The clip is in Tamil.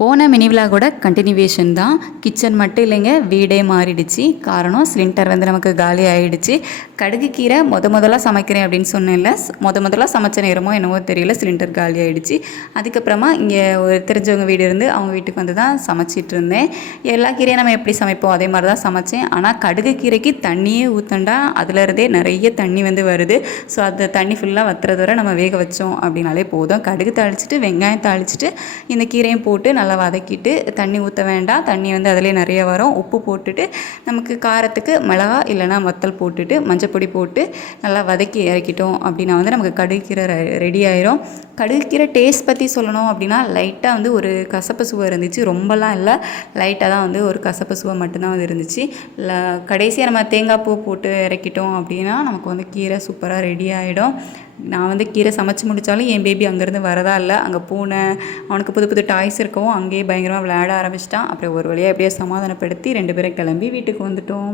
போன மினி விலாகோட கண்டினியூவேஷன் தான். கிச்சன் மட்டும் இல்லைங்க, வீடே மாறிடுச்சு. காரணம் சிலிண்டர் வந்து நமக்கு காலி ஆகிடுச்சு. கடுகு கீரை முதல்ல சமைக்கிறேன் அப்படின்னு சொன்னேன்ல, முதல்ல சமைச்ச நேரமோ என்னவோ தெரியல, சிலிண்டர் காலி ஆகிடுச்சு. அதுக்கப்புறமா இங்கே ஒரு தெரிஞ்சவங்க வீடு இருந்து அவங்க வீட்டுக்கு வந்து தான் சமைச்சிட்டு இருந்தேன். எல்லா கீரையும் நம்ம எப்படி சமைப்போம் அதே மாதிரி தான் சமைச்சேன். ஆனால் கடுகு கீரைக்கு தண்ணியே ஊற்றண்டா அதுலேருந்தே நிறைய தண்ணி வந்து வருது. ஸோ அந்த தண்ணி ஃபுல்லாக வத்துறது வரை நம்ம வேக வச்சோம் அப்படின்னாலே போதும். கடுகு தாளிச்சிட்டு வெங்காயம் தாளிச்சிட்டு இந்த கீரையும் போட்டு நல்லா வதக்கிட்டு தண்ணி ஊற்ற வேண்டாம். தண்ணி வந்து அதிலே நிறைய வரும். உப்பு போட்டுட்டு நமக்கு காரத்துக்கு மிளகா இல்லைனா வத்தல் போட்டுட்டு மஞ்சப்பொடி போட்டு நல்லா வதக்கி இறக்கிட்டோம் அப்படின்னா வந்து நமக்கு கடுகுக்கீரை ரெடி ஆயிரும். கடுகுக்கீரை டேஸ்ட் பற்றி சொல்லணும் அப்படின்னா லைட்டாக வந்து ஒரு கசப்பு சுவை இருந்துச்சு. ரொம்பலாம் இல்லை, லைட்டாக தான் வந்து ஒரு கசப்பு சுவை மட்டும்தான் வந்து இருந்துச்சு. கடைசியாக நம்ம தேங்காய் பூ போட்டு இறக்கிட்டோம் அப்படின்னா நமக்கு வந்து கீரை சூப்பராக ரெடி ஆகிடும். நான் வந்து கீரை சமைச்சு முடித்தாலும் என் பேபி அங்கேருந்து வரதா இல்லை. அங்கே பூனை அவனுக்கு புது புது டாய்ஸ் இருக்கவும் அங்கேயே பயங்கரமாக விளையாட ஆரம்பிச்சிட்டான். அப்புறம் ஒரு வழியாக எப்படியோ சமாதானப்படுத்தி 2 பேரும் கிளம்பி வீட்டுக்கு வந்துட்டோம்.